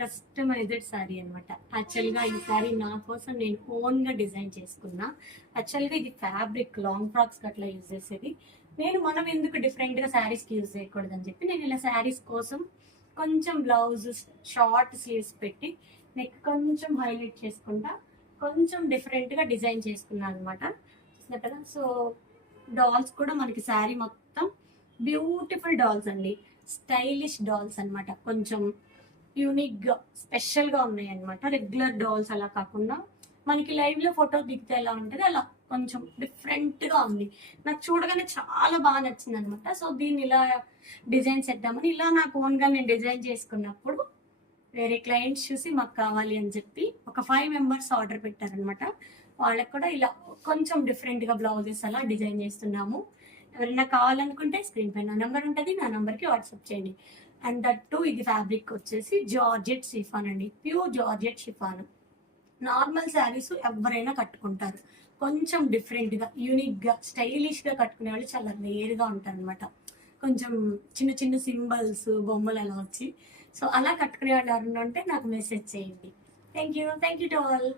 Customized sari అనమాట. యాక్చువల్గా ఈ శారీ నా కోసం నేను ఓన్గా డిజైన్ చేసుకున్నా. యాక్చువల్గా ఇది ఫ్యాబ్రిక్ లాంగ్ ఫ్రాక్స్ అట్లా యూజ్ చేసేది. మనం ఎందుకు డిఫరెంట్గా శారీస్కి యూజ్ చేయకూడదని చెప్పి నేను ఇలా శారీస్ కోసం కొంచెం బ్లౌజ్ షార్ట్ స్లీవ్స్ పెట్టి నెక్ కొంచెం హైలైట్ చేసుకుంటా కొంచెం డిఫరెంట్గా డిజైన్ చేసుకున్నాను అనమాట. చూస్తున్నా కదా. సో డాల్స్ కూడా మనకి శారీ మొత్తం బ్యూటిఫుల్ డాల్స్ అండి, స్టైలిష్ డాల్స్ అనమాట. కొంచెం యూనిక్గా స్పెషల్గా ఉన్నాయి అనమాట. రెగ్యులర్ డాల్స్ అలా కాకుండా మనకి లైవ్లో ఫోటో దిగితే ఎలా ఉంటుంది అలా కొంచెం డిఫరెంట్గా ఉంది. నాకు చూడగానే చాలా బాగా నచ్చింది అనమాట. సో దీన్ని ఇలా డిజైన్ చేద్దామని ఇలా నాకు ఓన్గా నేను డిజైన్ చేసుకున్నప్పుడు వేరే క్లయింట్స్ చూసి మాకు కావాలి అని చెప్పి ఒక 5 మెంబర్స్ ఆర్డర్ పెట్టారనమాట. వాళ్ళకి కూడా ఇలా కొంచెం డిఫరెంట్గా బ్లౌజెస్ అలా డిజైన్ చేస్తున్నాము. ఎవరైనా కావాలనుకుంటే స్క్రీన్ పైన నెంబర్ ఉంటుంది, నా నెంబర్కి వాట్సాప్ చేయండి. అండ్ దట్ టు ఇది ఫ్యాబ్రిక్ వచ్చేసి జార్జెట్ షిఫాన్ అండి, pure georgette chiffon. Normal saris ఎవరైనా కట్టుకుంటారు, కొంచెం డిఫరెంట్గా యూనిక్గా స్టైలిష్గా కట్టుకునే వాళ్ళు చాలా రేర్గా ఉంటారు అనమాట. కొంచెం చిన్న చిన్న సింబల్స్ బొమ్మలు అలా వచ్చి. సో అలా కట్టుకునే వాళ్ళు ఎవరైనా ఉంటే నాకు మెసేజ్ చేయండి. Thank you to all.